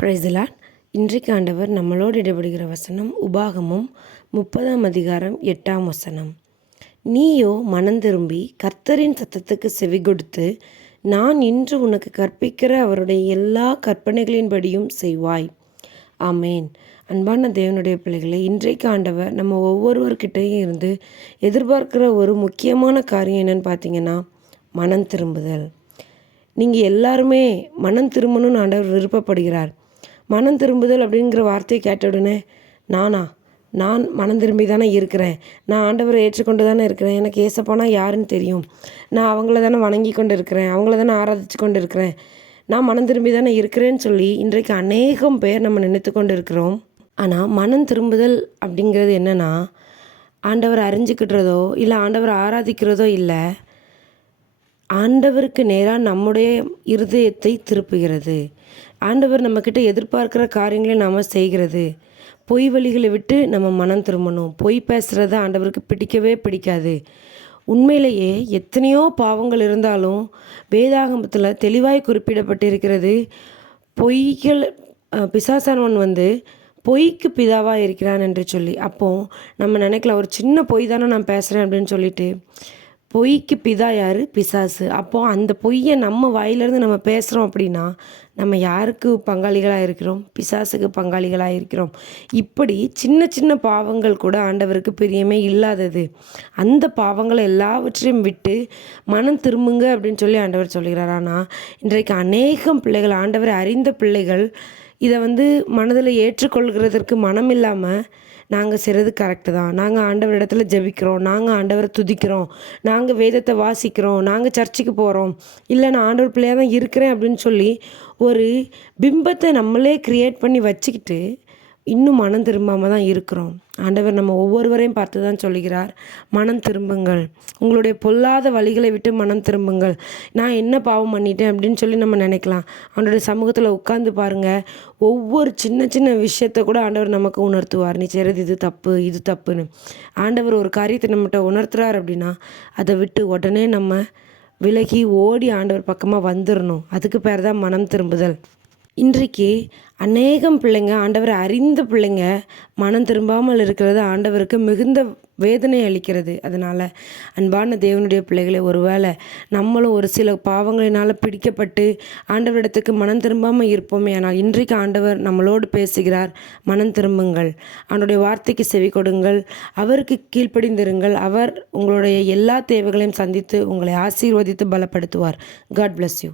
Praise the Lord. இன்றைக்கு ஆண்டவர் நம்மளோடு இடைபடுகிற வசனம் உபாகமம் 30ஆம் அதிகாரம் 8ஆம் வசனம். நீயோ மனந்திரும்பி கர்த்தரின் சத்தத்துக்கு செவிகொடுத்து, நான் இன்று உனக்கு கற்பிக்கிற அவருடைய எல்லா கற்பனைகளின்படியும் செய்வாய். ஆமேன். அன்பான தேவனுடைய பிள்ளைகளை, இன்றைக்கு ஆண்டவர் நம்ம ஒவ்வொருவர்கிட்டையும் இருந்து எதிர்பார்க்கிற ஒரு முக்கியமான காரியம் என்னன்னு பார்த்தீங்கன்னா, மனம் திரும்புதல். நீங்கள் எல்லாருமே மனம் திரும்பணும்னு ஆண்டவர் விருப்பப்படுகிறார். மனம் திரும்புதல் அப்படிங்கிற வார்த்தையை கேட்ட உடனே, நான் மனம் திரும்பி தானே இருக்கிறேன், நான் ஆண்டவரை ஏற்றுக்கொண்டு தானே இருக்கிறேன், எனக்கு ஏசப்பானா யாருன்னு தெரியும், நான் அவங்கள தானே வணங்கி கொண்டு இருக்கிறேன், அவங்கள தானே ஆராதிச்சு கொண்டு இருக்கிறேன், நான் மனம் திரும்பி தானே இருக்கிறேன்னு சொல்லி இன்றைக்கு அநேகம் பேர் நம்ம நினைத்து கொண்டு இருக்கிறோம். ஆனால் மனம் திரும்புதல் அப்படிங்கிறது என்னென்னா, ஆண்டவரை அறிஞ்சிக்கிட்டுறதோ இல்லை ஆண்டவரை ஆராதிக்கிறதோ இல்லை, ஆண்டவருக்கு நேராக நம்முடைய இருதயத்தை திருப்புகிறது. ஆண்டவர் நம்மக்கிட்ட எதிர்பார்க்குற காரியங்களை நாம் செய்கிறது. பொய் வழிகளை விட்டு நம்ம மனம் திரும்பணும். பொய் பேசுகிறது ஆண்டவருக்கு பிடிக்கவே பிடிக்காது. உண்மையிலேயே எத்தனையோ பாவங்கள் இருந்தாலும் வேதாகமத்தில் தெளிவாய் குறிப்பிடப்பட்டிருக்கிறது, பொய்கள் பிசாசானவன் பொய்க்கு பிதாவாக இருக்கிறான் என்று சொல்லி. அப்போது நம்ம நினைக்கலாம், ஒரு சின்ன பொய் தானே நான் பேசுகிறேன் அப்படின்னு சொல்லிட்டு. பொய்க்கு பிதா யார்? பிசாசு. அப்போது அந்த பொய்யை நம்ம வாயிலிருந்து நம்ம பேசுகிறோம் அப்படின்னா நம்ம யாருக்கு பங்காளிகளாக இருக்கிறோம்? பிசாசுக்கு பங்காளிகளாக இருக்கிறோம். இப்படி சின்ன சின்ன பாவங்கள் கூட ஆண்டவருக்கு பிரியமே இல்லாதது. அந்த பாவங்களை எல்லாவற்றையும் விட்டு மனம் திரும்புங்க அப்படின்னு சொல்லி ஆண்டவர் சொல்கிறார். ஆனால் இன்றைக்கு அநேகம் பிள்ளைகள், ஆண்டவரை அறிந்த பிள்ளைகள், இதை மனதில் ஏற்றுக்கொள்கிறதற்கு மனம் இல்லாமல், நாங்கள் செய்கிறது கரெக்டு தான், நாங்கள் ஆண்டவர் இடத்துல ஜெபிக்கிறோம், நாங்கள் ஆண்டவரை துதிக்கிறோம், நாங்கள் வேதத்தை வாசிக்கிறோம், நாங்கள் சர்ச்சுக்கு போகிறோம், இல்லை நான் ஆண்டவர் பிள்ளையாக தான் இருக்கிறேன் அப்படின்னு சொல்லி ஒரு பிம்பத்தை நம்மளே க்ரியேட் பண்ணி வச்சுக்கிட்டு இன்னும் மனம் திரும்பாமல் தான் இருக்கிறோம். ஆண்டவர் நம்ம ஒவ்வொருவரையும் பார்த்து தான் சொல்லுகிறார், மனம் திரும்புங்கள், உங்களுடைய பொல்லாத வழிகளை விட்டு மனம் திரும்புங்கள். நான் என்ன பாவம் பண்ணிட்டேன் அப்படின்னு சொல்லி நம்ம நினைக்கலாம். அவனுடைய சமூகத்தில் உட்கார்ந்து பாருங்கள், ஒவ்வொரு சின்ன சின்ன விஷயத்தை கூட ஆண்டவர் நமக்கு உணர்த்துவார். நீ செய்கிறது இது தப்பு, இது தப்புன்னு. ஆண்டவர் ஒரு காரியத்தை நம்மகிட்ட உணர்த்துறார் அப்படின்னா அதை விட்டு உடனே நம்ம விலகி ஓடி ஆண்டவர் பக்கமாக வந்துடணும். அதுக்கு பேர் தான் மனம் திரும்புதல். இன்றைக்கு அநேகம் பிள்ளைங்க, ஆண்டவரை அறிந்த பிள்ளைங்க, மனம் திரும்பாமல் இருக்கிறது ஆண்டவருக்கு மிகுந்த வேதனை அளிக்கிறது. அதனால் அன்பான தேவனுடைய பிள்ளைகளை, ஒருவேளை நம்மளும் ஒரு சில பாவங்களினால் பிடிக்கப்பட்டு ஆண்டவரிடத்துக்கு மனம் திரும்பாமல் இருப்போமே, ஆனால் இன்றைக்கு ஆண்டவர் நம்மளோடு பேசுகிறார். மனம் திரும்புங்கள், அவனுடைய வார்த்தைக்கு செவி கொடுங்கள், அவருக்கு கீழ்ப்படிந்திருங்கள். அவர் உங்களுடைய எல்லா தேவைகளையும் சந்தித்து உங்களை ஆசீர்வதித்து பலப்படுத்துவார். God bless you.